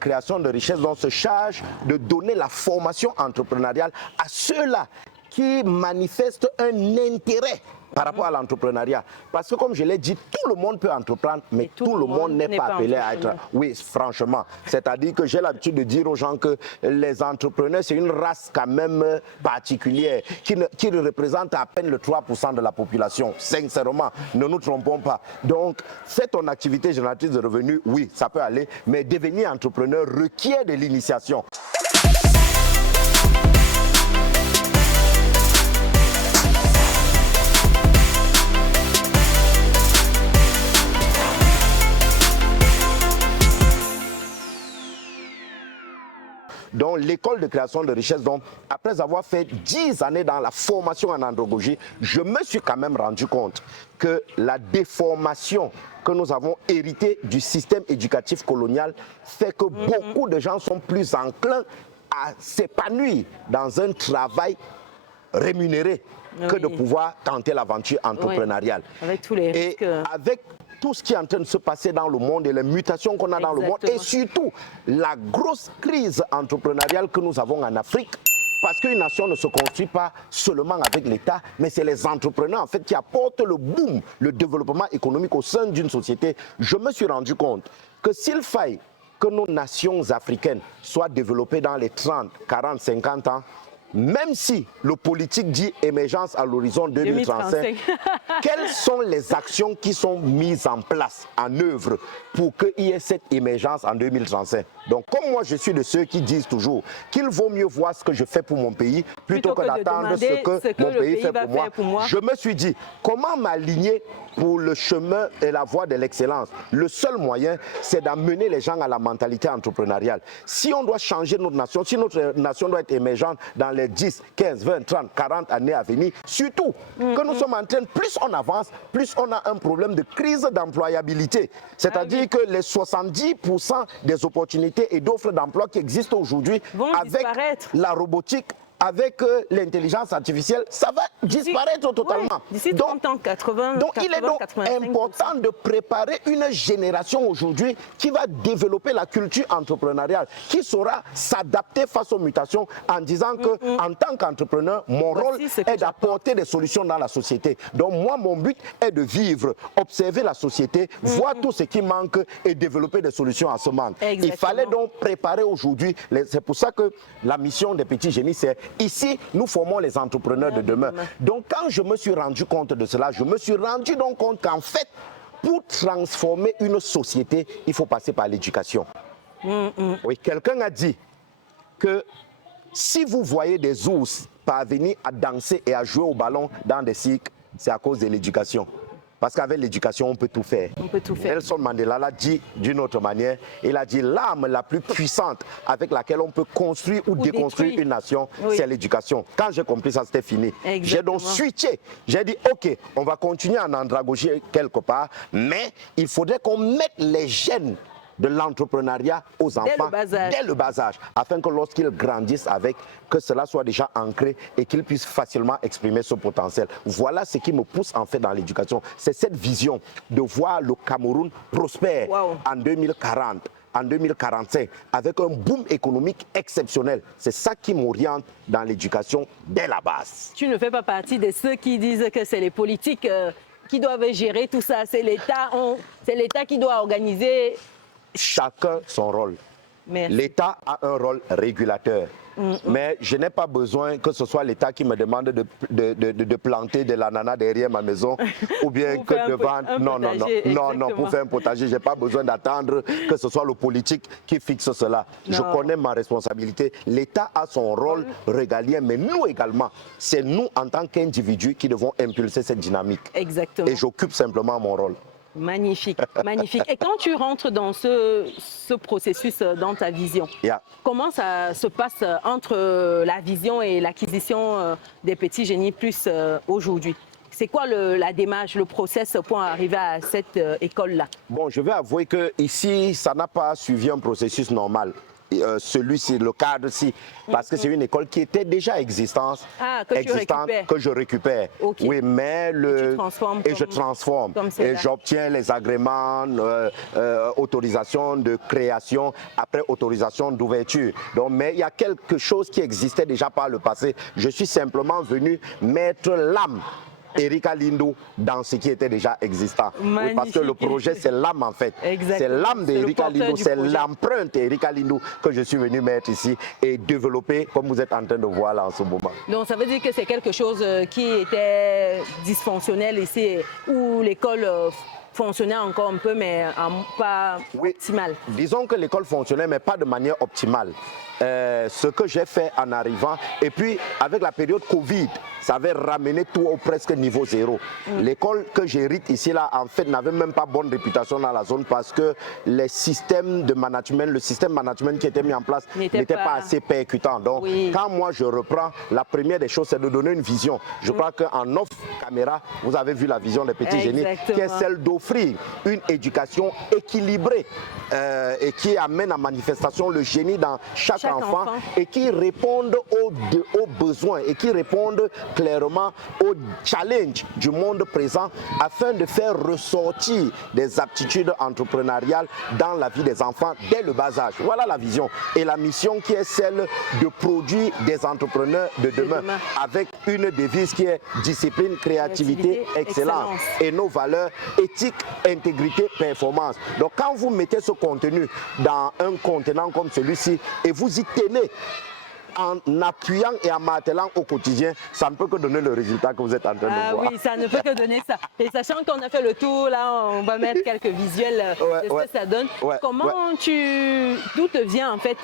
création de richesse dont se charge de donner la formation entrepreneuriale à ceux-là qui manifestent un intérêt par rapport à l'entrepreneuriat. Parce que comme je l'ai dit, tout le monde peut entreprendre, mais tout le monde n'est pas appelé à être... Oui, franchement. C'est-à-dire que j'ai l'habitude de dire aux gens que les entrepreneurs, c'est une race quand même particulière qui représente à peine le 3% de la population. Sincèrement, ne nous trompons pas. Donc, faire ton activité génératrice de revenus, oui, ça peut aller, mais devenir entrepreneur requiert de l'initiation. Donc l'école de création de richesse, donc, après avoir fait 10 années dans la formation en andragogie, je me suis quand même rendu compte que la déformation que nous avons héritée du système éducatif colonial fait que beaucoup de gens sont plus enclins à s'épanouir dans un travail rémunéré que de pouvoir tenter l'aventure entrepreneuriale. Avec tous les risques. Et avec tout ce qui est en train de se passer dans le monde et les mutations qu'on a dans le monde et surtout la grosse crise entrepreneuriale que nous avons en Afrique, parce qu'une nation ne se construit pas seulement avec l'État, mais c'est les entrepreneurs en fait qui apportent le boom, le développement économique au sein d'une société. Je me suis rendu compte que s'il faille que nos nations africaines soient développées dans les 30, 40, 50 ans, même si le politique dit émergence à l'horizon 2035, quelles sont les actions qui sont mises en place, en œuvre, pour qu'il y ait cette émergence en 2035? Donc, comme moi, je suis de ceux qui disent toujours qu'il vaut mieux voir ce que je fais pour mon pays plutôt que d'attendre ce que mon pays fait pour moi. Je me suis dit, comment m'aligner pour le chemin et la voie de l'excellence? Le seul moyen, c'est d'amener les gens à la mentalité entrepreneuriale. Si on doit changer notre nation, si notre nation doit être émergente dans les 10, 15, 20, 30, 40 années à venir, surtout que nous sommes en train, plus on avance, plus on a un problème de crise d'employabilité. C'est-à-dire que les 70% des opportunités et d'offres d'emploi qui existent aujourd'hui avec la robotique, avec l'intelligence artificielle, ça va disparaître totalement. D'ici 30 ans, 80, donc il est donc important de préparer une génération aujourd'hui qui va développer la culture entrepreneuriale, qui saura s'adapter face aux mutations en disant que en tant qu'entrepreneur, mon rôle est d'apporter des solutions dans la société. Donc moi, mon but est de vivre, observer la société, voir tout ce qui manque et développer des solutions à ce manque. Il fallait donc préparer aujourd'hui, c'est pour ça que la mission des petits génies, c'est ici, nous formons les entrepreneurs de demain. Donc, quand je me suis rendu compte de cela, je me suis rendu donc compte qu'en fait, pour transformer une société, il faut passer par l'éducation. Oui, quelqu'un a dit que si vous voyez des ours parvenir à danser et à jouer au ballon dans des cirques, c'est à cause de l'éducation. Parce qu'avec l'éducation, on peut tout faire. On peut tout faire. Nelson Mandela l'a dit d'une autre manière. Il a dit l'arme la plus puissante avec laquelle on peut construire ou déconstruire une nation, c'est l'éducation. Quand j'ai compris ça, c'était fini. J'ai donc switché. J'ai dit, OK, on va continuer en andragogie quelque part, mais il faudrait qu'on mette les gènes de l'entrepreneuriat aux enfants dès le bas âge, afin que lorsqu'ils grandissent avec, que cela soit déjà ancré et qu'ils puissent facilement exprimer ce potentiel. Voilà ce qui me pousse en fait dans l'éducation. C'est cette vision de voir le Cameroun prospère en 2040. En 2045, avec un boom économique exceptionnel. C'est ça qui m'oriente dans l'éducation dès la base. Tu ne fais pas partie de ceux qui disent que c'est les politiques qui doivent gérer tout ça. C'est l'État qui doit organiser. Chacun son rôle. L'État a un rôle régulateur. Mais je n'ai pas besoin que ce soit l'État qui me demande de planter de l'ananas derrière ma maison ou bien que de vendre. Non, pour faire un potager, je n'ai pas besoin d'attendre que ce soit le politique qui fixe cela. Je connais ma responsabilité. L'État a son rôle régalien, mais nous également, c'est nous en tant qu'individus qui devons impulser cette dynamique. Exactement. Et j'occupe simplement mon rôle. Magnifique, magnifique. Et quand tu rentres dans ce processus, dans ta vision, comment ça se passe entre la vision et l'acquisition des petits génies plus aujourd'hui? C'est quoi la démarche, le process pour arriver à cette école-là? Bon, je vais avouer que ici, ça n'a pas suivi un processus normal. celui-ci, le cadre-ci, parce que c'est une école qui était déjà existante, que je récupère. Okay. Oui, mais je transforme. Et j'obtiens les agréments, autorisation de création, après autorisation d'ouverture. Donc, mais il y a quelque chose qui existait déjà par le passé. Je suis simplement venu mettre l'âme Erika Lindou dans ce qui était déjà existant. Oui, parce que le projet, c'est l'âme en fait. C'est l'âme d'Erika Lindou, c'est l'empreinte Erika Lindou que je suis venu mettre ici et développer comme vous êtes en train de voir là en ce moment. Donc ça veut dire que c'est quelque chose qui était dysfonctionnel ici, où l'école fonctionnait encore un peu, mais pas optimal. Disons que l'école fonctionnait, mais pas de manière optimale. Ce que j'ai fait en arrivant, et puis avec la période Covid, ça avait ramené tout au presque niveau zéro. L'école que j'hérite ici, là, en fait, n'avait même pas bonne réputation dans la zone parce que les systèmes de management, le système management qui était mis en place n'était pas assez percutant. Donc, quand moi je reprends, la première des choses, c'est de donner une vision. Je crois qu'en off caméra, vous avez vu la vision des petits génies, qui est celle d'offrir une éducation équilibrée et qui amène en manifestation le génie dans chaque enfant et qui répondent aux besoins et qui répondent clairement aux challenges du monde présent afin de faire ressortir des aptitudes entrepreneuriales dans la vie des enfants dès le bas âge. Voilà la vision et la mission qui est celle de produire des entrepreneurs de demain avec une devise qui est discipline, créativité, excellence et nos valeurs éthique, intégrité, performance. Donc quand vous mettez ce contenu dans un contenant comme celui-ci et vous y tenez en appuyant et en martelant au quotidien, ça ne peut que donner le résultat que vous êtes en train de voir. Oui, ça ne peut que donner ça. Et sachant qu'on a fait le tour, là, on va mettre quelques visuels de ce que ça donne. Comment d'où te vient en fait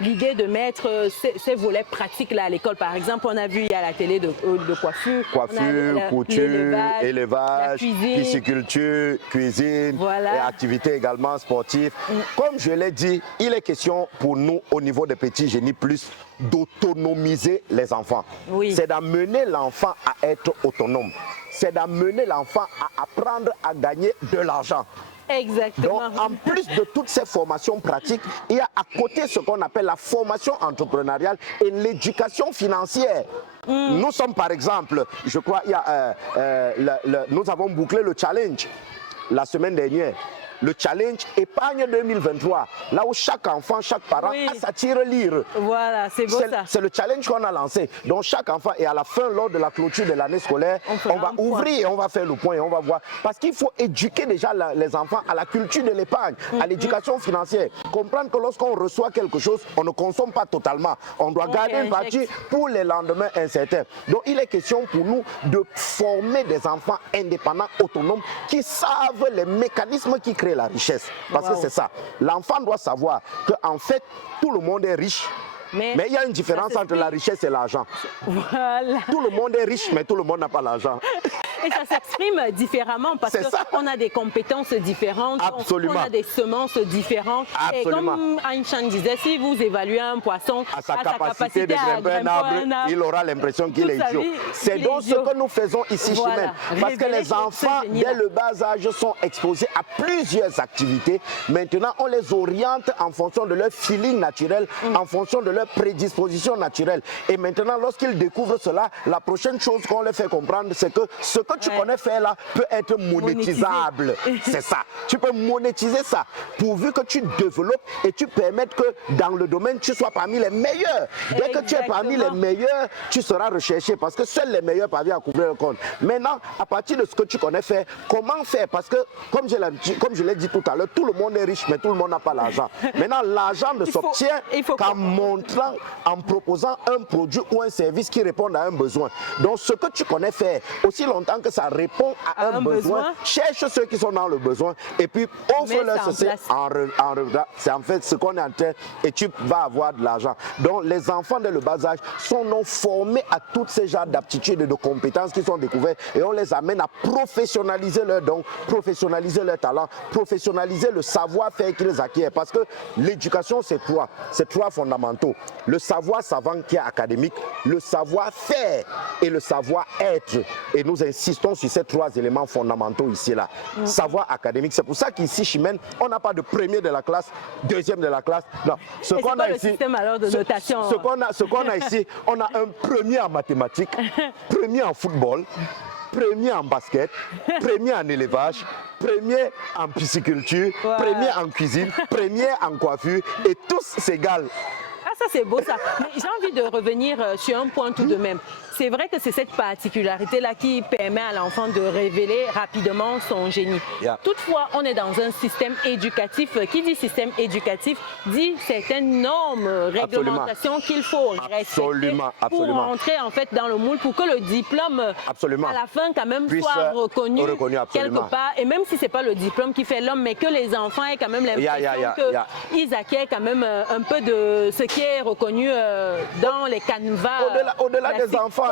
l'idée de mettre ces volets pratiques là à l'école? Par exemple, on a vu, il y a la télé de coiffure. Coiffure, couture, élevage, pisciculture, cuisine, et activités également sportives. Comme je l'ai dit, il est question pour nous au niveau des petits génies plus d'autonomiser les enfants. C'est d'amener l'enfant à être autonome. C'est d'amener l'enfant à apprendre à gagner de l'argent. Exactement. Donc, en plus de toutes ces formations pratiques, il y a à côté ce qu'on appelle la formation entrepreneuriale et l'éducation financière. Nous sommes par exemple, je crois, nous avons bouclé le challenge la semaine dernière. Le challenge épargne 2023, là où chaque enfant, chaque parent a sa tirelire. Voilà, c'est beau ça. C'est le challenge qu'on a lancé. Donc chaque enfant, et à la fin, lors de la clôture de l'année scolaire, on va ouvrir et on va faire le point et on va voir. Parce qu'il faut éduquer déjà les enfants à la culture de l'épargne, à l'éducation financière. Comprendre que lorsqu'on reçoit quelque chose, on ne consomme pas totalement. On doit garder une partie pour les lendemains incertains. Donc il est question pour nous de former des enfants indépendants, autonomes, qui savent les mécanismes qui créent la richesse. Parce que c'est ça. L'enfant doit savoir qu'en fait, tout le monde est riche. Mais il y a une différence entre la richesse et l'argent. Voilà. Tout le monde est riche, mais tout le monde n'a pas l'argent. Et ça s'exprime différemment parce qu'on a des compétences différentes, on a des semences différentes. Absolument. Et comme Einstein disait, si vous évaluez un poisson à sa capacité de grimper un arbre, il aura l'impression qu'il est idiot. C'est donc ce que nous faisons ici chez nous. Parce que les enfants, dès le bas âge, sont exposés à plusieurs activités. Maintenant, on les oriente en fonction de leur feeling naturel, en fonction de leur prédisposition naturelle. Et maintenant, lorsqu'ils découvrent cela, la prochaine chose qu'on leur fait comprendre, c'est que ce que tu connais faire là peut être monétisable. C'est ça. Tu peux monétiser ça pourvu que tu développes et tu permettes que dans le domaine, tu sois parmi les meilleurs. Dès que tu es parmi les meilleurs, tu seras recherché parce que seuls les meilleurs parviennent à couvrir le compte. Maintenant, à partir de ce que tu connais faire, comment faire? Parce que, comme je l'ai dit tout à l'heure, tout le monde est riche, mais tout le monde n'a pas l'argent. Maintenant, l'argent ne s'obtient qu'en montrant, en proposant un produit ou un service qui répond à un besoin. Donc, ce que tu connais faire, aussi longtemps que ça répond à un besoin, cherche ceux qui sont dans le besoin et puis offre-leur ceci en regard. C'est en fait ce qu'on est en train et tu vas avoir de l'argent. Donc les enfants dès le bas âge sont non formés à tous ces genres d'aptitudes et de compétences qui sont découvertes et on les amène à professionnaliser leurs dons, professionnaliser leurs talents, professionnaliser le savoir-faire qu'ils acquièrent. Parce que l'éducation, c'est trois fondamentaux. Le savoir savant qui est académique, le savoir-faire et le savoir-être. Et nous insistons insistons sur ces 3 éléments fondamentaux ici là. Savoir académique, c'est pour ça qu'ici Chimène, on n'a pas de premier de la classe, deuxième de la classe. Non, ce qu'on a ici, système alors de notation. Ce qu'on a ici, on a un premier en mathématiques, premier en football, premier en basket, premier en élevage, premier en pisciculture, premier en cuisine, premier en coiffure et tous s'égalent. Ah, ça c'est beau ça. Mais j'ai envie de revenir sur un point tout de même. C'est vrai que c'est cette particularité-là qui permet à l'enfant de révéler rapidement son génie. Toutefois, on est dans un système éducatif. Qui dit système éducatif dit certaines normes, réglementations qu'il faut respecter pour rentrer en fait dans le moule, pour que le diplôme à la fin quand même soit reconnu quelque part. Et même si c'est pas le diplôme qui fait l'homme, mais que les enfants aient quand même l'impression qu'ils acquièrent quand même un peu de ce qui est reconnu dans les canevas. Au-delà des enfants,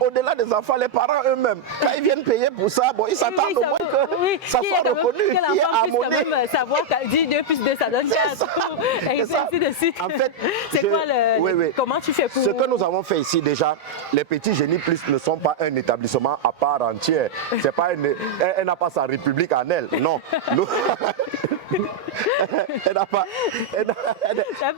au-delà des enfants, les parents eux-mêmes, quand ils viennent payer pour ça, bon, ils s'attendent au moins que ça soit reconnu. Que l'enfant puisse quand même savoir qu'elle dit 2 plus 2, ça donne 4. Et ainsi de suite. En fait, c'est quoi comment tu fais pour... Ce que nous avons fait ici déjà, les petits génies plus ne sont pas un établissement à part entière. C'est pas elle n'a pas sa république en elle, non. Elle n'a pas...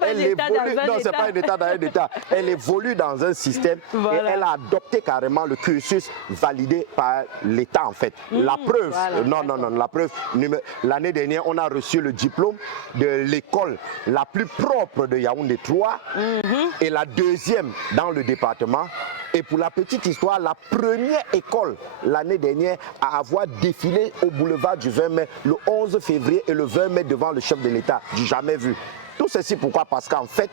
Elle évolue, non, c'est pas un état dans un état. Elle évolue dans un système et elle a adopté carrément le cursus validé par l'État en fait. La preuve, la preuve, l'année dernière, on a reçu le diplôme de l'école la plus propre de Yaoundé 3 et la deuxième dans le département. Et pour la petite histoire, la première école l'année dernière à avoir défilé au boulevard du 20 mai, le 11 février et le 20 mai devant le chef de l'État. Du jamais vu. Tout ceci pourquoi? Parce qu'en fait,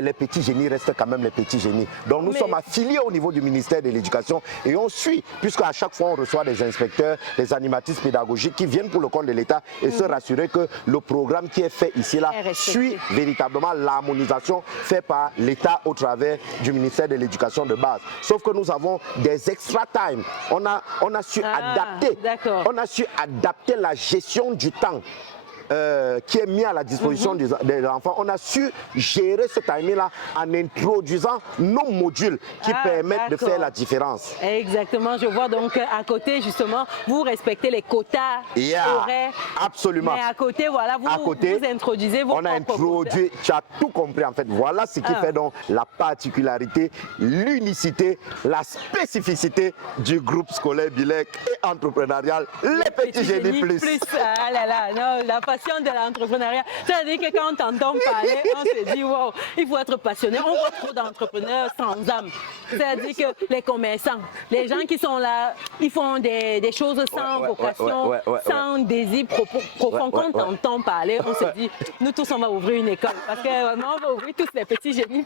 les petits génies restent quand même les petits génies. Donc nous sommes affiliés au niveau du ministère de l'Éducation et on suit, puisqu'à chaque fois on reçoit des inspecteurs, des animatrices pédagogiques qui viennent pour le compte de l'État et se rassurer que le programme qui est fait ici là suit véritablement l'harmonisation faite par l'État au travers du ministère de l'Éducation de base. Sauf que nous avons des extra time. On a su adapter la gestion du temps. Qui est mis à la disposition des enfants. On a su gérer ce timing-là en introduisant nos modules qui permettent de faire la différence. Exactement, je vois donc à côté justement, vous respectez les quotas horaires. Absolument. Mais à côté, voilà, vous introduisez vos on a introduit, tu as tout compris en fait. Voilà ce qui fait donc la particularité, l'unicité, la spécificité du groupe scolaire bilingue et entrepreneurial, les petits génies plus. Ah là là, non, la passion de l'entrepreneuriat. C'est-à-dire que quand on t'entend parler, on se dit, wow, il faut être passionné. On voit trop d'entrepreneurs sans âme. C'est-à-dire que les commerçants, les gens qui sont là, ils font des choses sans vocation, sans désir profond. Quand on t'entend parler, on se dit, nous tous, on va ouvrir une école. Parce que vraiment, on va ouvrir tous les petits génies.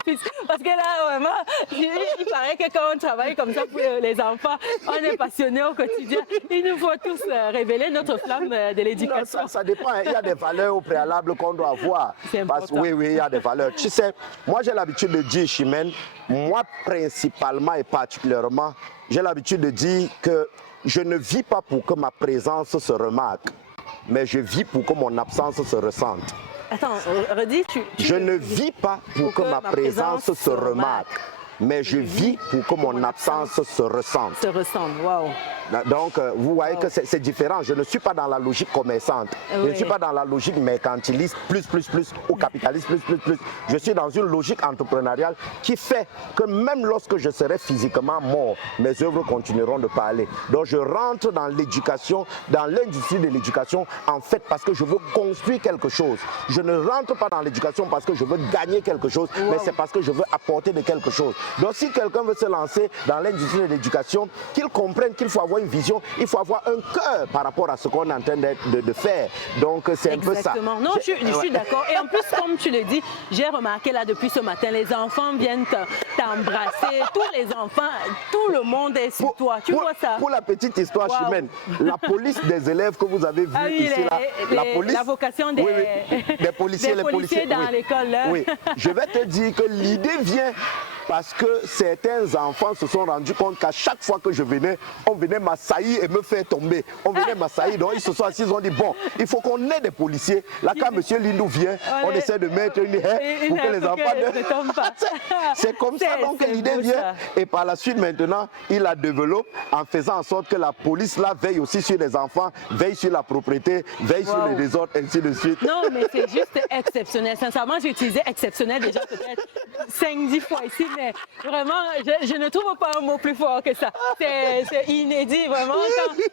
Parce que là, vraiment, il paraît que quand on travaille comme ça pour les enfants, on est passionné au quotidien. Il nous faut tous révéler notre flamme de l'éducation. Ça dépend. Il y a des valeurs au préalable qu'on doit avoir. Parce que oui, il y a des valeurs. Tu sais, moi j'ai l'habitude de dire, Chimène, moi principalement et particulièrement, j'ai l'habitude de dire que je ne vis pas pour que ma présence se remarque, mais je vis pour que mon absence se ressente. Attends, redis, je ne vis pas pour que ma présence se remarque, mais je vis pour que mon absence se ressente. Se ressente, waouh. Donc, vous voyez que c'est différent. Je ne suis pas dans la logique commerçante. Je ne suis pas dans la logique mercantiliste, plus, ou capitaliste, plus. Je suis dans une logique entrepreneuriale qui fait que même lorsque je serai physiquement mort, mes œuvres continueront de parler. Donc, je rentre dans l'éducation, dans l'industrie de l'éducation, en fait, parce que je veux construire quelque chose. Je ne rentre pas dans l'éducation parce que je veux gagner quelque chose, mais c'est parce que je veux apporter de quelque chose. Donc, si quelqu'un veut se lancer dans l'industrie de l'éducation, qu'il comprenne qu'il faut avoir une vision, il faut avoir un cœur par rapport à ce qu'on est en train de faire. Donc c'est un peu ça. Exactement. Non, je suis d'accord. Et en plus, comme tu le dis, j'ai remarqué là depuis ce matin, les enfants viennent t'embrasser. Tous les enfants, tout le monde est sur toi. Tu vois ça? Pour la petite histoire, Chimène, la police des élèves que vous avez vu ici, la police, la vocation des policiers, les policiers dans l'école. Oui, je vais te dire que l'idée vient parce que certains enfants se sont rendus compte qu'à chaque fois que je venais, on venait m'assaillir et me faire tomber. On venait m'assaillir, donc ils se sont assis, ils ont dit bon, il faut qu'on ait des policiers. Là, quand M. Lindou vient, on essaie de mettre une haie pour que les enfants ne tombent pas. C'est comme ça donc que l'idée vient. Et par la suite, maintenant, il la développe en faisant en sorte que la police là veille aussi sur les enfants, veille sur la propriété, veille sur les désordres, ainsi de suite. Non, mais c'est juste exceptionnel. Sincèrement, j'ai utilisé exceptionnel déjà peut-être 5-10 fois ici, mais vraiment, je ne trouve pas un mot plus fort que ça. C'est inédit, vraiment.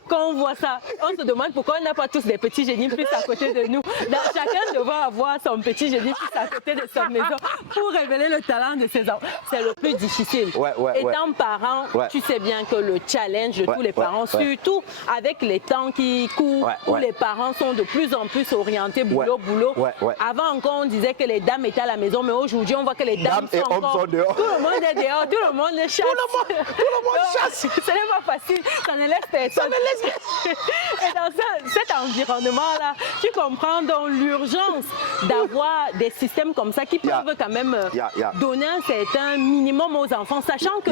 Quand on voit ça, on se demande pourquoi on n'a pas tous des petits génies plus à côté de nous. Chacun devrait avoir son petit génie plus à côté de sa maison pour révéler le talent de ses enfants. C'est le plus difficile. Étant parent, tu sais bien que le challenge de tous les parents, surtout avec les temps qui courent, où les parents sont de plus en plus orientés boulot. Avant encore, on disait que les dames étaient à la maison, mais aujourd'hui, on voit que les dames et hommes sont dehors. Tout le monde est dehors, tout le monde chasse. Tout le monde chasse. Ce n'est pas facile, ça ne laisse personne. Et dans cet environnement-là, tu comprends donc l'urgence d'avoir des systèmes comme ça qui peuvent quand même donner un certain minimum aux enfants, sachant que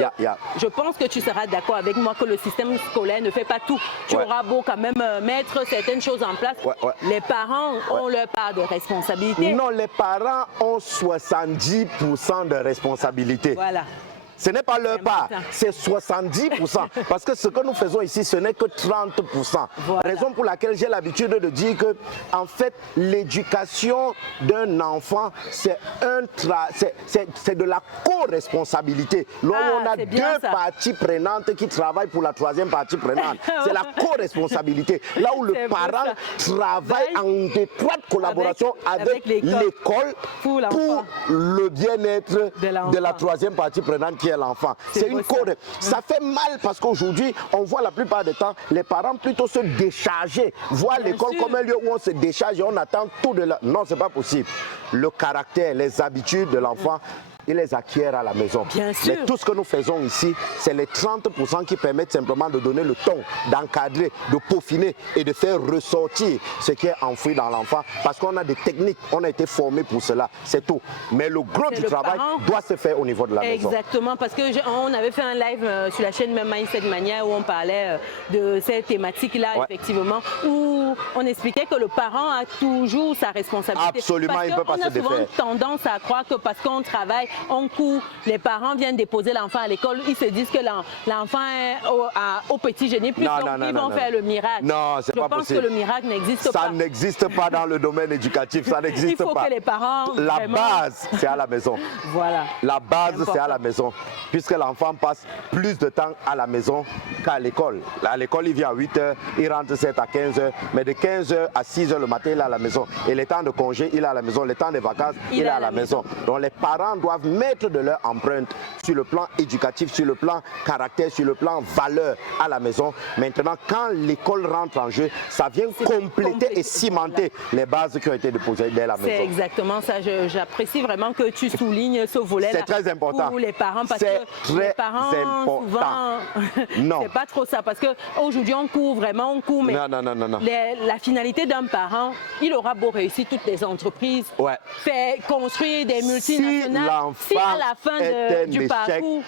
je pense que tu seras d'accord avec moi que le système scolaire ne fait pas tout. Tu auras beau quand même mettre certaines choses en place. Les parents ont leur part de responsabilité. Non, les parents ont 70% de responsabilité. Voilà. Ce n'est pas leur part, c'est 70%. Parce que ce que nous faisons ici, ce n'est que 30%. Raison pour laquelle j'ai l'habitude de dire que, en fait, l'éducation d'un enfant, c'est de la co-responsabilité. Là où on a deux parties prenantes qui travaillent pour la troisième partie prenante. C'est la co-responsabilité. Là où le parent travaille en étroite collaboration avec l'école pour le bien-être de la troisième partie prenante qui est l'enfant. C'est une code. Ça fait mal parce qu'aujourd'hui, on voit la plupart du temps les parents plutôt se décharger, voir l'école comme un lieu où on se décharge et on attend tout de là. Non, c'est pas possible. Le caractère, les habitudes de l'enfant, il les acquiert à la maison. Bien sûr. Mais tout ce que nous faisons ici, c'est les 30% qui permettent simplement de donner le ton, d'encadrer, de peaufiner et de faire ressortir ce qui est enfoui dans l'enfant. Parce qu'on a des techniques, on a été formé pour cela, c'est tout. Mais le gros du travail doit se faire au niveau de la maison. Exactement, parce qu'on avait fait un live sur la chaîne Même Mindset Mania où on parlait de cette thématique-là, effectivement, où on expliquait que le parent a toujours sa responsabilité. Absolument, il ne peut pas se défaire. On a souvent tendance à croire que parce qu'on travaille, on court, les parents viennent déposer l'enfant à l'école, ils se disent que l'enfant est au petit génie, puis ils vont faire le miracle. Non, c'est pas possible. Je pense que le miracle n'existe pas. Ça n'existe pas dans le domaine éducatif, ça n'existe pas. Il faut que les parents... La base, c'est à la maison. Voilà. La base, c'est à la maison. Puisque l'enfant passe plus de temps à la maison qu'à l'école. À l'école, il vient à 8 h, il rentre 7 à 15 h, mais de 15 h à 6 h le matin, il est à la maison. Et les temps de congé, il est à la maison. Les temps de vacances, il est à la maison. Donc les parents doivent mettre de leur empreinte sur le plan éducatif, sur le plan caractère, sur le plan valeur à la maison. Maintenant, quand l'école rentre en jeu, ça vient compléter et cimenter les bases qui ont été déposées dès la maison. C'est exactement ça. J'apprécie vraiment que tu soulignes ce volet-là. C'est très important. Pour les parents, parce que les parents, souvent, c'est pas trop ça. Parce qu'aujourd'hui, on court vraiment, mais la finalité d'un parent, il aura beau réussir toutes les entreprises, faire construire des multinationales, si à la fin du parcours,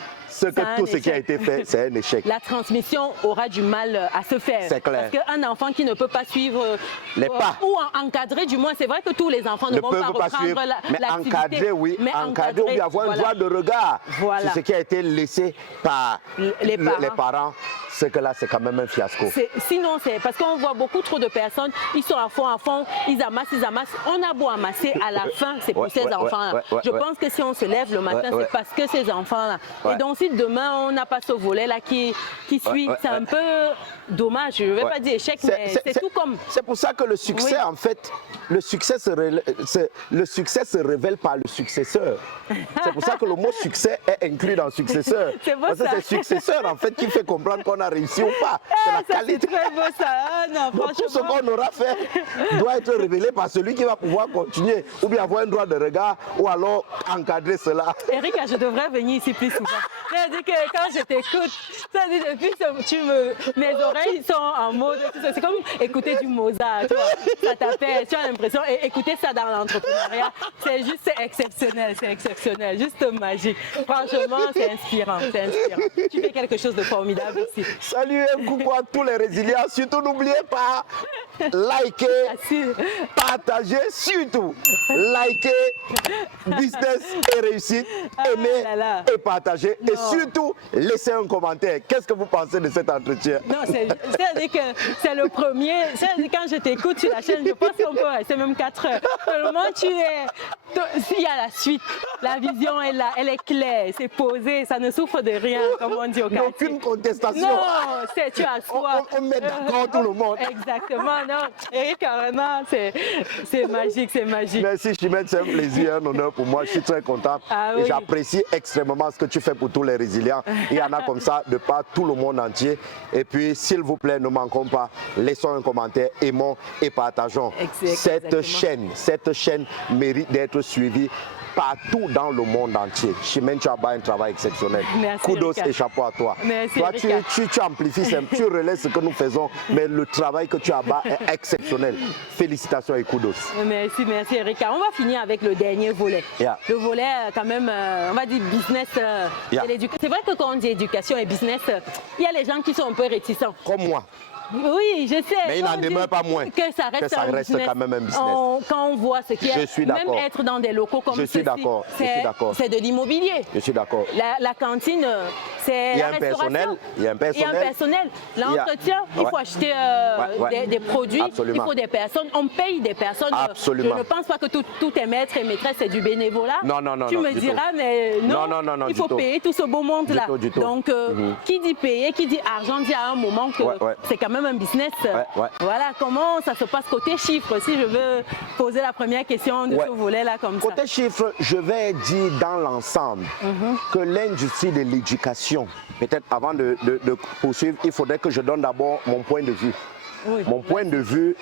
tout ce qui a été fait, c'est un échec. La transmission aura du mal à se faire. C'est clair. Parce qu'un enfant qui ne peut pas suivre les pas, ou encadrer, du moins, c'est vrai que tous les enfants ne vont pas reprendre mais encadrer, oui, encadrer ou avoir un droit de regard sur ce qui a été laissé par les parents. C'est que là, c'est quand même un fiasco. Sinon, c'est parce qu'on voit beaucoup trop de personnes, ils sont à fond, ils amassent. On a beau amasser, à la fin, c'est pour ces enfants-là. Je pense que si on se lève le matin, c'est parce que ces enfants-là. Et donc, si demain, on n'a pas ce volet-là qui suit, c'est un peu dommage. Je ne vais pas dire échec, mais c'est tout comme... C'est pour ça que le succès, en fait, le succès se révèle par le successeur. C'est pour ça que le mot succès est inclus dans successeur. Parce que c'est le successeur, en fait, qui fait comprendre qu'on a réussi ou pas. C'est la qualité. C'est très beau ça. Non, donc tout ce qu'on aura fait doit être révélé par celui qui va pouvoir continuer ou bien avoir un droit de regard ou alors encadrer cela. Eric, je devrais venir ici plus souvent. C'est-à-dire que quand je t'écoute, Ça dit, depuis, mes oreilles sont en mode, c'est comme écouter du Mozart, tu vois. Ça t'appelle, tu as l'impression, écouter ça dans l'entrepreneuriat, c'est juste exceptionnel, juste magique. Franchement, c'est inspirant. Tu fais quelque chose de formidable aussi. Salut, un coucou à tous les résilients. Surtout, n'oubliez pas, liker, partager, surtout, liker, business et réussite, aimer et partager. Et surtout, laissez un commentaire. Qu'est-ce que vous pensez de cet entretien? Non, c'est-à-dire que c'est le premier. C'est-à-dire quand je t'écoute sur la chaîne, je pense qu'on peut rester même 4 heures. Seulement, il y a la suite. La vision est là, elle est claire, c'est posé, ça ne souffre de rien, comme on dit au quartier. Aucune contestation. Non, tu as soi. On met d'accord tout le monde. Exactement, non. Eric Arena, c'est magique, c'est magique. Merci Chimène, c'est un plaisir, un honneur pour moi. Je suis très content et j'apprécie extrêmement ce que tu fais pour tous les résilients. Il y en a comme ça de par tout le monde entier. Et puis, s'il vous plaît, ne manquons pas, laissons un commentaire, aimons et partageons. Cette chaîne mérite d'être suivie partout dans le monde entier. Chimène, tu as un travail exceptionnel. Merci, Kudos Erika. et chapeau à toi. Merci, toi, tu amplifies, tu relais ce que nous faisons, mais le travail que tu as est exceptionnel. Félicitations et kudos. Merci Erika. On va finir avec le dernier volet. Le volet, quand même, on va dire business et l'éducation. C'est vrai que quand on dit éducation et business, il y a les gens qui sont un peu réticents. Comme moi. Oui, je sais. Mais il n'en demeure pas moins que ça reste quand même un business. Quand on voit ce qui est, même être dans des locaux comme ceci, c'est de l'immobilier. Je suis d'accord. La cantine, c'est la restauration. Il y a un personnel. L'entretien, il faut acheter des produits, il faut des personnes. On paye des personnes. Absolument. Je ne pense pas que tout est maître et maîtresse, c'est du bénévolat. Non. Tu me diras, mais non, il faut payer tout ce beau monde-là. Donc, qui dit payer, qui dit argent, dit à un moment que c'est quand même un business. Voilà, comment ça se passe côté chiffres, si je veux poser la première question de ce volet-là comme ça. Côté chiffres, je vais dire dans l'ensemble que l'industrie de l'éducation, peut-être avant de poursuivre, il faudrait que je donne d'abord mon point de vue. Mon point de vue,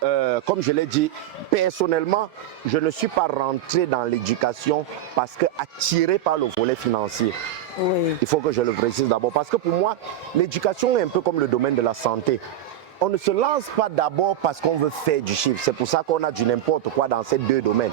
comme je l'ai dit, personnellement, je ne suis pas rentré dans l'éducation parce que attiré par le volet financier. Il faut que je le précise d'abord, parce que pour moi, l'éducation est un peu comme le domaine de la santé. On ne se lance pas d'abord parce qu'on veut faire du chiffre. C'est pour ça qu'on a du n'importe quoi dans ces deux domaines.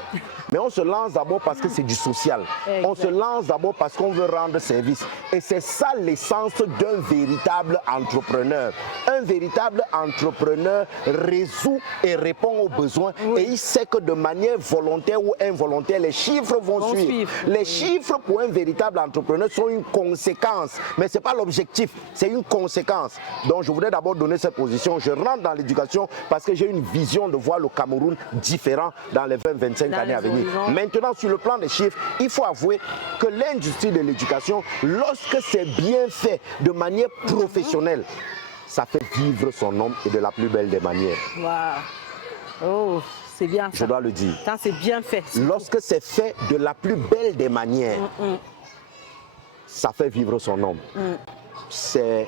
Mais on se lance d'abord parce que c'est du social. On se lance d'abord parce qu'on veut rendre service. Et c'est ça l'essence d'un véritable entrepreneur. Un véritable entrepreneur résout et répond aux besoins. Et il sait que de manière volontaire ou involontaire, les chiffres vont suivre. Les chiffres pour un véritable entrepreneur sont une conséquence. Mais ce n'est pas l'objectif, c'est une conséquence. Donc je voudrais d'abord donner cette position. Je rentre dans l'éducation parce que j'ai une vision de voir le Cameroun différent dans les 20-25 années à venir. Maintenant, sur le plan des chiffres, il faut avouer que l'industrie de l'éducation, lorsque c'est bien fait de manière professionnelle, ça fait vivre son nom et de la plus belle des manières. Oh, c'est bien ça. Je dois le dire. C'est bien fait. Lorsque c'est fait de la plus belle des manières, ça fait vivre son nom. C'est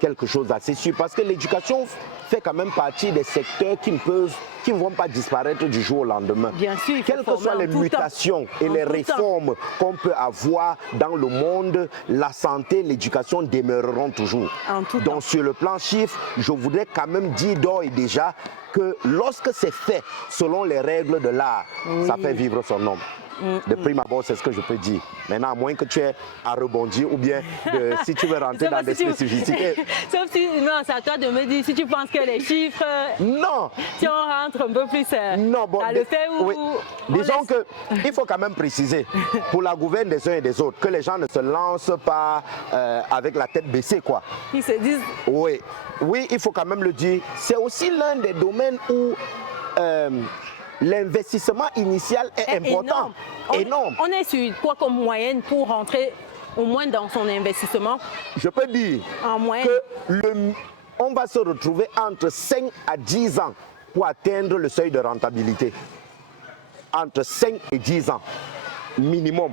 quelque chose d'assez sûr, parce que l'éducation fait quand même partie des secteurs qui ne vont pas disparaître du jour au lendemain. Bien sûr, quelles que soient les mutations et les réformes qu'on peut avoir dans le monde, la santé, l'éducation demeureront toujours. Donc sur le plan chiffre, je voudrais quand même dire d'ores et déjà que lorsque c'est fait selon les règles de l'art, ça fait vivre son nom. De prime abord, c'est ce que je peux dire. Maintenant, à moins que tu aies à rebondir ou bien si tu veux rentrer dans des spécificités. Sauf si, non, c'est à toi de me dire si tu penses que les chiffres. Non. Si on rentre un peu plus. Non, bon. Ça le fait ou. Disons qu'il faut quand même préciser, pour la gouverne des uns et des autres, que les gens ne se lancent pas avec la tête baissée, quoi. Ils se disent. Oui, il faut quand même le dire. C'est aussi l'un des domaines où. L'investissement initial est important. Énorme. On est sur quoi comme moyenne pour rentrer au moins dans son investissement? Je peux dire qu'on va se retrouver entre 5 à 10 ans pour atteindre le seuil de rentabilité. Entre 5 et 10 ans, minimum.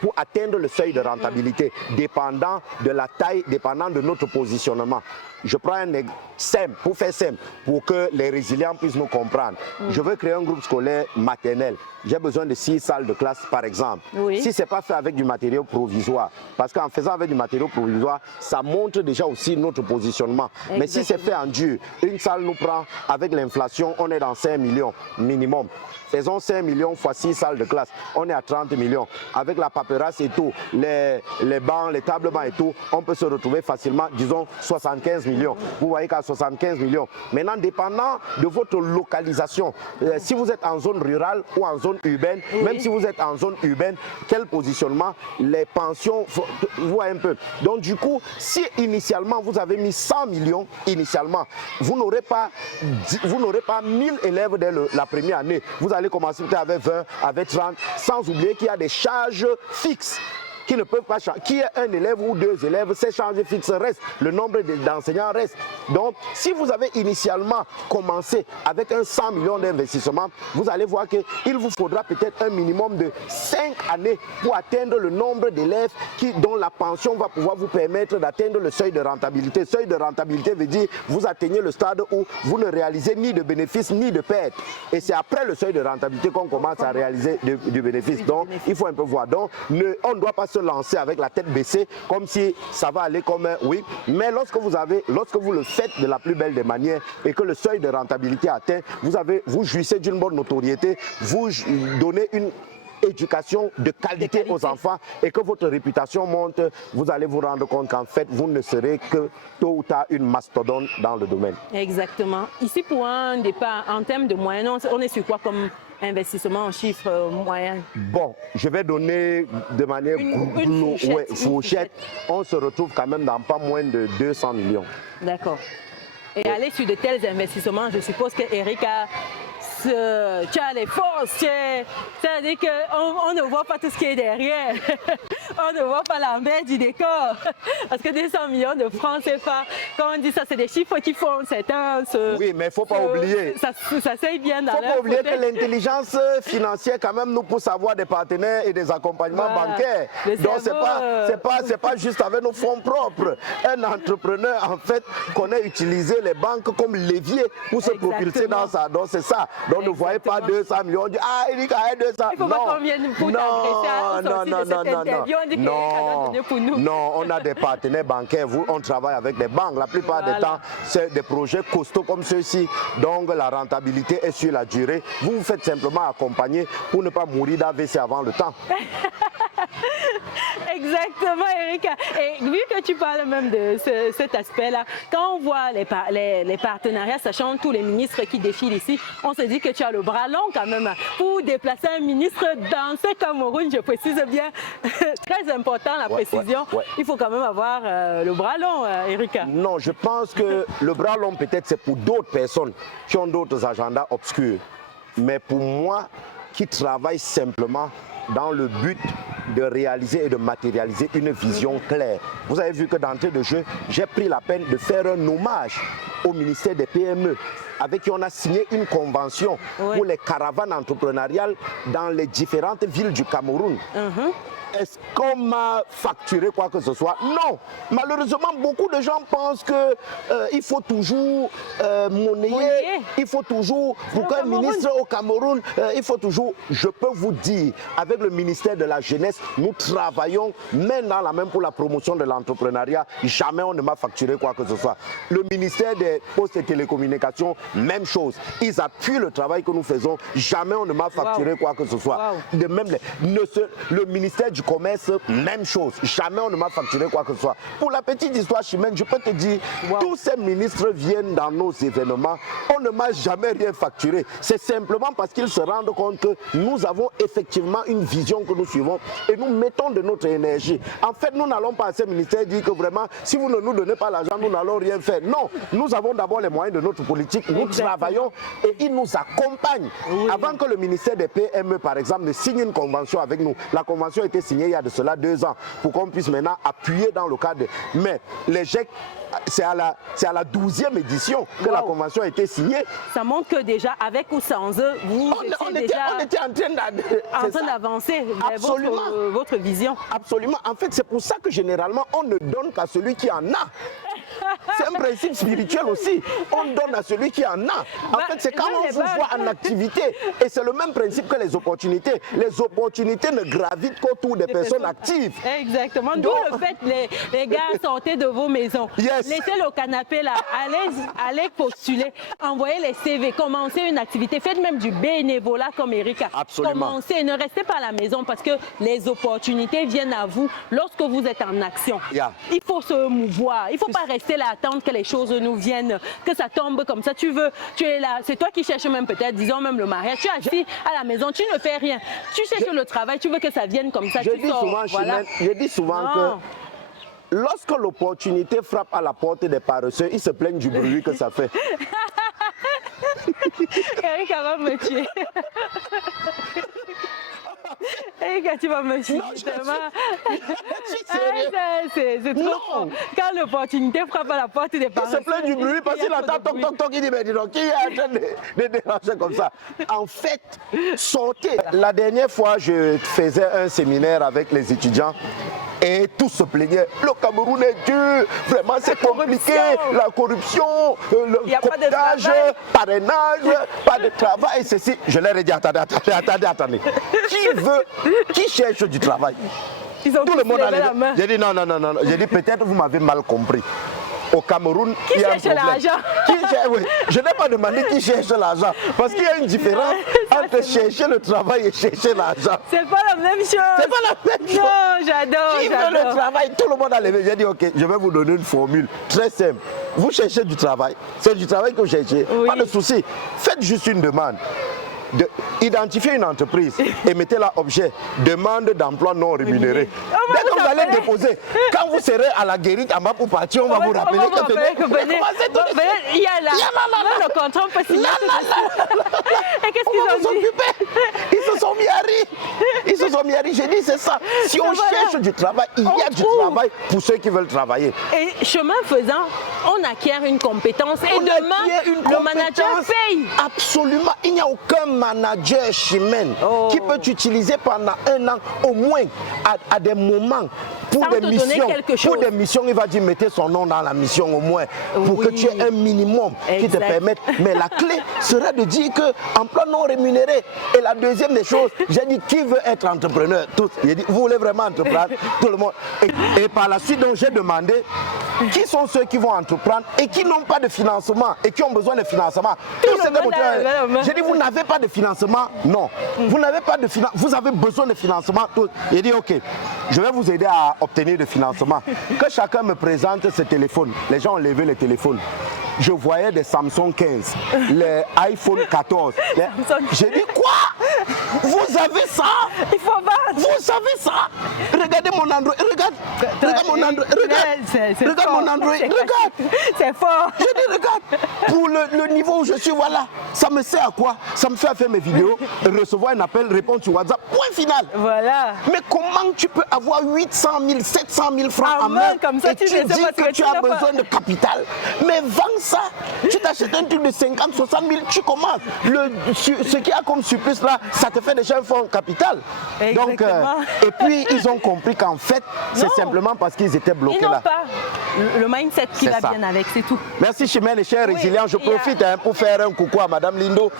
pour atteindre le seuil de rentabilité, dépendant de la taille, dépendant de notre positionnement. Je prends un exemple simple, pour faire simple, pour que les résilients puissent nous comprendre. Je veux créer un groupe scolaire maternel. J'ai besoin de 6 salles de classe, par exemple. Oui. Si ce n'est pas fait avec du matériau provisoire, parce qu'en faisant avec du matériau provisoire, ça montre déjà aussi notre positionnement. Exactement. Mais si c'est fait en dur, une salle nous prend, avec l'inflation, on est dans 5 millions minimum. Faisons 5 millions fois 6 salles de classe, on est à 30 millions. Avec la paperasse et tout, les bancs, les tables bancs et tout, on peut se retrouver facilement, disons, 75 millions. Vous voyez qu'à 75 millions. Maintenant, dépendant de votre localisation, si vous êtes en zone rurale ou en zone urbaine, même si vous êtes en zone urbaine, quel positionnement, les pensions, vous voyez un peu. Donc du coup, si initialement vous avez mis 100 millions, initialement, vous n'aurez pas 1000 élèves dès la première année. Vous allez commencer peut-être avec 20, avec 30, sans oublier qu'il y a des charges fixes qui ne peuvent pas changer. Qui est un élève ou 2 élèves, ces charges fixes restent, le nombre d'enseignants reste. Donc, si vous avez initialement commencé avec un 100 millions d'investissement, vous allez voir qu'il vous faudra peut-être un minimum de 5 années pour atteindre le nombre d'élèves dont la pension va pouvoir vous permettre d'atteindre le seuil de rentabilité. Seuil de rentabilité veut dire vous atteignez le stade où vous ne réalisez ni de bénéfices ni de pertes. Et c'est après le seuil de rentabilité qu'on commence à réaliser du bénéfice. Donc, il faut un peu voir. Donc, on ne doit pas se lancer avec la tête baissée comme si ça va aller comme un oui, mais lorsque vous le faites de la plus belle des manières et que le seuil de rentabilité est atteint, vous jouissez d'une bonne notoriété, vous donnez une éducation de qualité aux enfants et que votre réputation monte, vous allez vous rendre compte qu'en fait vous ne serez que tôt ou tard une mastodonte dans le domaine. Exactement. Ici pour un départ en termes de moyens, on est sur quoi comme investissement en chiffres moyens? Bon, je vais donner de manière fourchette. On se retrouve quand même dans pas moins de 200 millions. D'accord. Et aller sur de tels investissements, je suppose que Eric a tu as les forces, c'est-à-dire qu'on ne voit pas tout ce qui est derrière. On ne voit pas l'envers du décor. Parce que 200 millions de francs CFA, quand on dit ça, c'est des chiffres qui font certains... Oui, mais il ne faut pas oublier. Ça s'aille bien dans Il ne faut pas oublier que l'intelligence financière, quand même, nous pousse à avoir des partenaires et des accompagnements bancaires. Donc, ce n'est pas juste avec nos fonds propres. Un entrepreneur, en fait, connaît utiliser les banques comme levier pour se propulser dans ça. Donc, c'est ça. Donc, ne voyez pas 200 millions. On dit, ah, Eric a 200. Il faut pas qu'on vienne pour non, on a des partenaires bancaires. On travaille avec des banques. La plupart des temps, c'est des projets costauds comme ceux-ci. Donc, la rentabilité est sur la durée. Vous vous faites simplement accompagner pour ne pas mourir d'AVC avant le temps. Exactement, Erika. Et vu que tu parles même de cet aspect-là, quand on voit les partenariats, sachant tous les ministres qui défilent ici, on se dit que tu as le bras long quand même pour déplacer un ministre dans ce Cameroun, je précise bien, très important la précision. Il faut quand même avoir le bras long, Erika. Non, je pense que le bras long peut-être c'est pour d'autres personnes qui ont d'autres agendas obscurs. Mais pour moi, qui travaille simplement dans le but de réaliser et de matérialiser une vision claire. Vous avez vu que d'entrée de jeu, j'ai pris la peine de faire un hommage au ministère des PME, avec qui on a signé une convention pour les caravanes entrepreneuriales dans les différentes villes du Cameroun. Est-ce qu'on m'a facturé quoi que ce soit? Non. Malheureusement, beaucoup de gens pensent qu'il faut toujours monnayer, il faut toujours, pour qu'un ministre au Cameroun, il faut toujours, je peux vous dire, avec le ministère de la Jeunesse, nous travaillons main dans la main pour la promotion de l'entrepreneuriat. Jamais on ne m'a facturé quoi que ce soit. Le ministère des Postes et Télécommunications, même chose. Ils appuient le travail que nous faisons. Jamais on ne m'a facturé quoi que ce soit. De même, le ministère du Commerce, même chose. Jamais on ne m'a facturé quoi que ce soit. Pour la petite histoire Chimène, je peux te dire, tous ces ministres viennent dans nos événements. On ne m'a jamais rien facturé. C'est simplement parce qu'ils se rendent compte que nous avons effectivement une vision que nous suivons et nous mettons de notre énergie. En fait, nous n'allons pas à ces ministères dire que vraiment, si vous ne nous donnez pas l'argent, nous n'allons rien faire. Non, nous avons d'abord les moyens de notre politique, nous travaillons et ils nous accompagnent. Avant que le ministère des PME, par exemple, ne signe une convention avec nous, la convention a été signée il y a de cela 2 ans pour qu'on puisse maintenant appuyer dans le cadre. Mais les GEC, c'est à la 12e édition que la convention a été signée. Ça montre que déjà, avec ou sans eux, on était en train d'avancer vers votre vision. Absolument. En fait, c'est pour ça que généralement, on ne donne qu'à celui qui en a. C'est un principe spirituel aussi. On donne à celui qui en a. En fait, c'est quand on vous voit en activité. Et c'est le même principe que les opportunités. Les opportunités ne gravitent qu'autour des personnes actives. Exactement. D'où le fait, les gars, sortez de vos maisons. Laissez le canapé là. Allez postuler. Envoyez les CV. Commencez une activité. Faites même du bénévolat comme Erika. Absolument. Commencez. Ne restez pas à la maison parce que les opportunités viennent à vous lorsque vous êtes en action. Il faut se mouvoir. Il ne faut pas rester là, attendre que les choses nous viennent, que ça tombe comme ça. Tu es là, c'est toi qui cherches même peut-être, disons même le mariage. Tu es assis à la maison, tu ne fais rien. Tu cherches le travail, tu veux que ça vienne comme ça. Je dis souvent que lorsque l'opportunité frappe à la porte des paresseux, ils se plaignent du bruit que ça fait. Erika va me tuer. Erika, tu vas me tuer. C'est trop fort. Quand l'opportunité frappe à la porte des parents. Il se plaint du bruit parce qu'il entend toc toc toc. Il dit mais dis donc, qui est en train de déranger comme ça? En fait, sortez. La dernière fois, je faisais un séminaire avec les étudiants. Et tous se plaignaient. Le Cameroun est dur, vraiment c'est compliqué. La corruption, le cooptage, parrainage, pas de travail, ceci. Je leur ai dit, attendez. Qui cherche du travail? Tout le monde a levé la main. J'ai dit non. J'ai dit peut-être vous m'avez mal compris. Au Cameroun, il y a un problème. Qui cherche l'argent? Oui. Je n'ai pas demandé qui cherche l'argent. Parce qu'il y a une différence entre chercher le travail et chercher l'argent. C'est pas la même chose. C'est pas la même chose. Non, j'adore. Qui veut le travail? Tout le monde a levé. J'ai dit, ok, je vais vous donner une formule très simple. Vous cherchez du travail. C'est du travail que vous cherchez. Pas de souci. Faites juste une demande. Identifiez une entreprise et mettez là objet demande d'emploi non rémunéré. Dès que vous allez déposer, quand vous serez à la guérite en bas pour partir, on va vous rappeler que venez. Il y a là le contrat, on peut signer. Et qu'est-ce qu'ils ont dit? Ils se sont mis à rire. J'ai dit c'est ça. Si on cherche du travail, il y a du travail pour ceux qui veulent travailler. Et chemin faisant, on acquiert une compétence et demain, le manager paye. Absolument. Il n'y a aucun manager chimène qui peut t'utiliser pendant 1 an au moins à des moments pour des missions. Pour des missions, il va dire mettez son nom dans la mission au moins pour que tu aies un minimum qui te permette. Mais la clé serait de dire que emploi non rémunéré. Et la deuxième des choses, j'ai dit qui veut être entrepreneur? Tous. J'ai dit vous voulez vraiment entreprendre? Tout le monde. Et par la suite, donc j'ai demandé qui sont ceux qui vont entreprendre et qui n'ont pas de financement et qui ont besoin de financement. J'ai dit vous n'avez pas de financement? Non. Vous n'avez pas de financement, vous avez besoin de financement? J'ai dit ok, je vais vous aider à obtenir de financement. Que chacun me présente ses téléphones. Les gens ont levé les téléphones. Je voyais des Samsung 15, les iPhone 14. J'ai dit quoi? Vous avez ça? Il faut vendre. Vous avez ça? Regardez mon Android. Regarde mon Android. Regarde mon Android. Regarde. C'est fort. Je dis regarde. Pour le niveau où je suis, voilà. Ça me sert à quoi? Ça me fait faire mes vidéos, recevoir un appel, répondre sur WhatsApp. Point final. Voilà. Mais comment tu peux avoir 800 000, 700 000 francs en main comme ça, et tu dis que tu as besoin de capital? Mais vends ça. Tu t'achètes un truc de 50, 60 000, tu commences. Ce qu'il y a comme surplus là, ça te fait déjà un fonds capital. Donc, et puis ils ont compris qu'en fait, c'est simplement parce qu'ils étaient bloqués là. Pas le mindset qui va bien avec, c'est tout. Merci Chimène et cher Résilient. Je profite pour faire un coucou à Madame Lindo.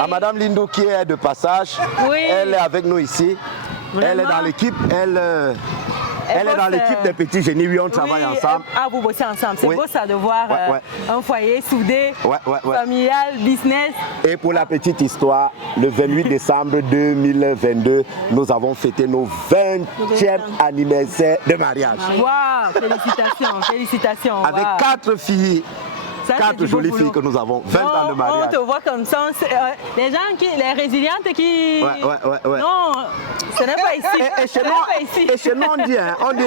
À Madame Lindo qui est de passage. Elle est avec nous ici. Vraiment? Elle est dans l'équipe. Elle est dans l'équipe des petits génies, oui, on travaille ensemble. Ah, vous bossez ensemble. C'est beau ça de voir un foyer soudé, familial, business. Et pour la petite histoire, le 28 décembre 2022, nous avons fêté nos 20e anniversaire de mariage. Waouh, félicitations, félicitations. Avec 4 filles. 4 jolies filles que nous avons, 20 ans de mariage. On te voit comme ça, les gens les résilientes qui... Ouais. Non, ce n'est pas ici. Et chez nous,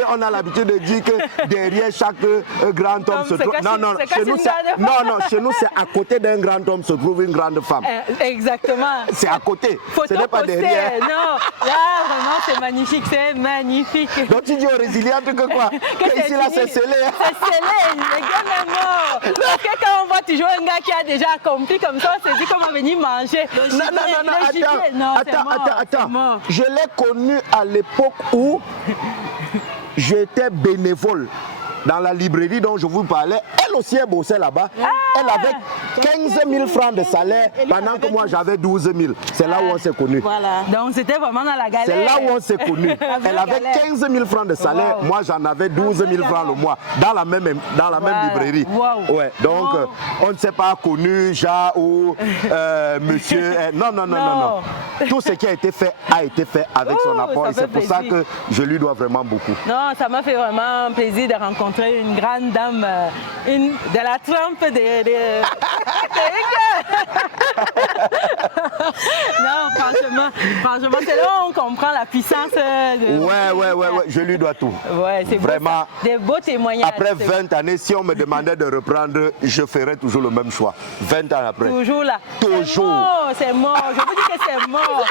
on a l'habitude de dire que derrière chaque grand homme se trouve... Chez nous, c'est à côté d'un grand homme se trouve une grande femme. Exactement. C'est à côté, ce n'est pas derrière. Non, là, vraiment, c'est magnifique, c'est magnifique. Donc tu dis aux résilientes que quoi? Que ici, là, c'est scellé. C'est scellé, les gars, même mort. Parce que quand on voit toujours un gars qui a déjà accompli comme ça, on se dit comment venir manger. Attends. Je l'ai connu à l'époque où j'étais bénévole dans la librairie dont je vous parlais. Elle aussi, elle bossait là-bas. Elle avait 15 000 francs de salaire pendant que moi j'avais 12 000. C'est là où on s'est connus. Voilà. Donc c'était vraiment dans la galère. C'est là où on s'est connus. Elle avait 15 000 francs de salaire. Moi j'en avais 12 000 francs le mois dans la même librairie. Ouais. Donc on ne s'est pas connus, Jean ou monsieur. Non. Tout ce qui a été fait avec son apport. Et c'est pour ça que je lui dois vraiment beaucoup. Non, ça m'a fait vraiment plaisir de rencontrer une grande dame, de la trempe Non, franchement, c'est là où on comprend la puissance de... Ouais, je lui dois tout. Ouais, c'est vraiment des beaux témoignages. Après 20 années, si on me demandait de reprendre, je ferais toujours le même choix. 20 ans après. Toujours là. Toujours. C'est mort. Je vous dis que c'est mort.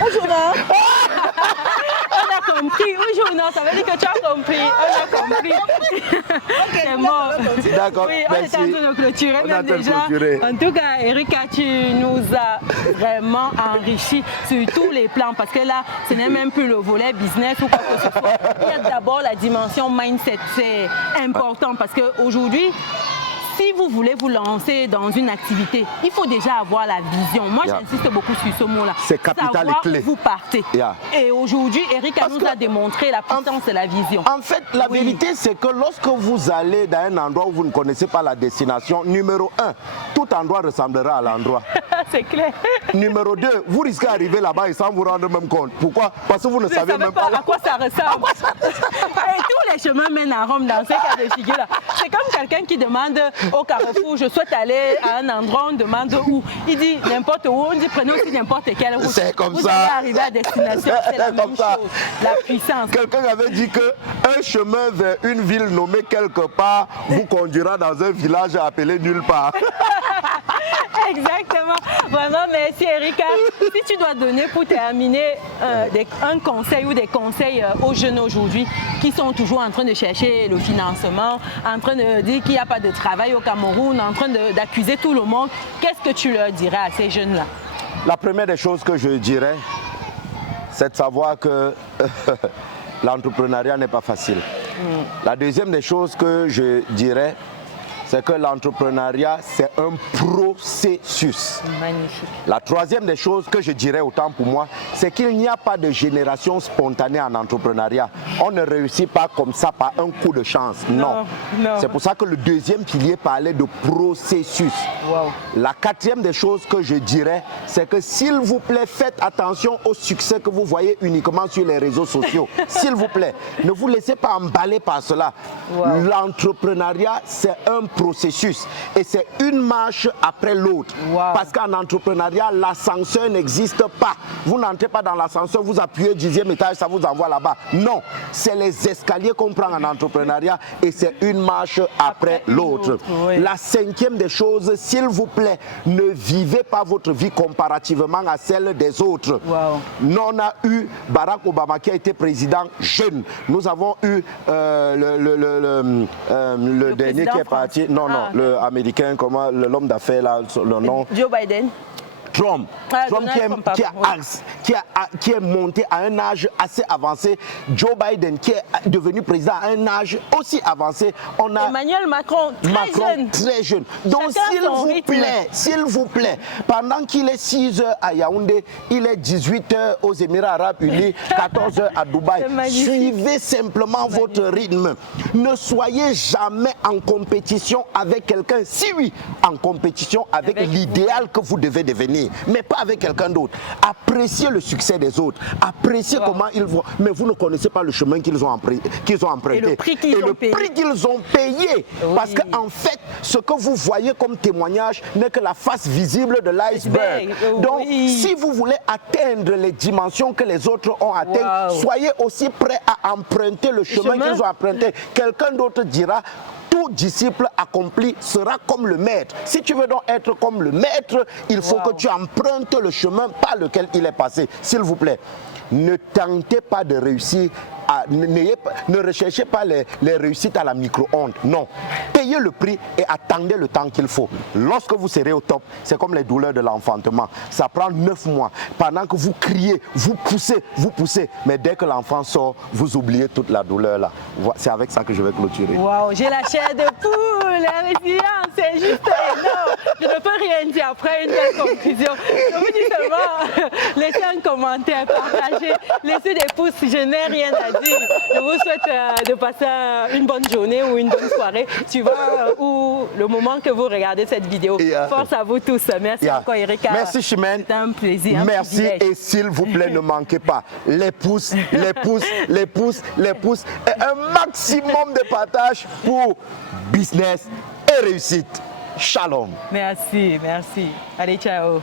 Bonjour, non. On a compris. Bonjour, non. Ça veut dire que tu as compris. On a compris. C'est mort. D'accord. Oui, on est en train de clôturer même déjà. En tout cas, Erika, tu nous as vraiment enrichi sur tous les plans parce que là, ce n'est même plus le volet business ou quoi que ce soit. Il y a d'abord la dimension mindset. C'est important parce qu'aujourd'hui, si vous voulez vous lancer dans une activité, il faut déjà avoir la vision. Moi, j'insiste beaucoup sur ce mot-là. C'est capital et clé. Où vous partez. Et aujourd'hui, Erika nous a démontré la puissance de la vision. En fait, la vérité, c'est que lorsque vous allez dans un endroit où vous ne connaissez pas la destination, numéro 1, tout endroit ressemblera à l'endroit. C'est clair. Numéro 2, vous risquez d'arriver là-bas et sans vous rendre même compte. Pourquoi? Parce que vous ne savez même pas à quoi ça ressemble. Et tous les chemins mènent à Rome dans ces cas de figure-là. C'est comme quelqu'un qui demande au Carrefour, je souhaite aller à un endroit, on demande où. Il dit n'importe où, on dit prenez aussi n'importe quelle route. C'est comme vous ça. allez arriver à destination, c'est la même chose. La puissance. Quelqu'un avait dit qu'un chemin vers une ville nommée quelque part vous conduira dans un village appelé nulle part. Exactement. Vraiment, merci Erika. Si tu dois donner pour terminer un conseil ou des conseils aux jeunes aujourd'hui qui sont toujours en train de chercher le financement, en train de dire qu'il n'y a pas de travail au Cameroun, en train d'accuser tout le monde, qu'est-ce que tu leur dirais à ces jeunes-là? La première des choses que je dirais, c'est de savoir que l'entrepreneuriat n'est pas facile. La deuxième des choses que je dirais, c'est que l'entrepreneuriat, c'est un processus. Magnifique. La troisième des choses que je dirais autant pour moi, c'est qu'il n'y a pas de génération spontanée en entrepreneuriat. On ne réussit pas comme ça par un coup de chance. Non. C'est pour ça que le deuxième pilier parlait de processus. Wow. La quatrième des choses que je dirais, c'est que s'il vous plaît, faites attention au succès que vous voyez uniquement sur les réseaux sociaux. S'il vous plaît, ne vous laissez pas emballer par cela. Wow. L'entrepreneuriat, c'est un processus et c'est une marche après l'autre. Wow. Parce qu'en entrepreneuriat, l'ascenseur n'existe pas. Vous n'entrez pas dans l'ascenseur, vous appuyez au 10e étage, ça vous envoie là-bas. Non, c'est les escaliers qu'on prend en entrepreneuriat et c'est une marche après l'autre. Oui. La cinquième des choses, s'il vous plaît, ne vivez pas votre vie comparativement à celle des autres. Wow. Nous, on a eu Barack Obama qui a été président jeune. Nous avons eu le dernier qui est parti. Non, le américain, comment l'homme d'affaires là, le nom. Joe Biden. Trump, qui est monté à un âge assez avancé. Joe Biden qui est devenu président à un âge aussi avancé. On a Emmanuel Macron, très jeune. Donc s'il vous plaît, pendant qu'il est 6 h à Yaoundé, il est 18 h aux Émirats Arabes Unis, 14 h à Dubaï. Suivez simplement votre rythme. Ne soyez jamais en compétition avec quelqu'un. Si oui, en compétition avec l'idéal que vous devez devenir, mais pas avec quelqu'un d'autre. Appréciez le succès des autres, appréciez comment ils vont, mais vous ne connaissez pas le chemin qu'ils ont emprunté et le prix qu'ils ont payé. Oui. Parce qu'en fait, ce que vous voyez comme témoignage n'est que la face visible de l'iceberg. Donc, si vous voulez atteindre les dimensions que les autres ont atteintes, soyez aussi prêts à emprunter le chemin qu'ils ont emprunté. Quelqu'un d'autre dira, tout disciple accompli sera comme le maître. Si tu veux donc être comme le maître, il faut que tu empruntes le chemin par lequel il est passé. S'il vous plaît, ne tentez pas de réussir. Ne recherchez pas les réussites à la micro-ondes. Non. Payez le prix et attendez le temps qu'il faut. Lorsque vous serez au top, c'est comme les douleurs de l'enfantement. Ça prend 9 mois. Pendant que vous criez, vous poussez. Mais dès que l'enfant sort, vous oubliez toute la douleur là. C'est avec ça que je vais clôturer. Waouh, j'ai la chair de poule. La résilience, c'est juste énorme. Je ne peux rien dire après une telle conclusion. Je vous dis seulement, laissez un commentaire, partagez, laissez des pouces. Je n'ai rien à dire. Je vous souhaite de passer une bonne journée ou une bonne soirée, suivant le moment que vous regardez cette vidéo. Force à vous tous. Merci encore, Erika. Merci, Chimène. C'était un plaisir. Merci. Et s'il vous plaît, ne manquez pas les pouces, les pouces, les pouces, les pouces et un maximum de partage pour business et réussite. Shalom. Merci, merci. Allez, ciao.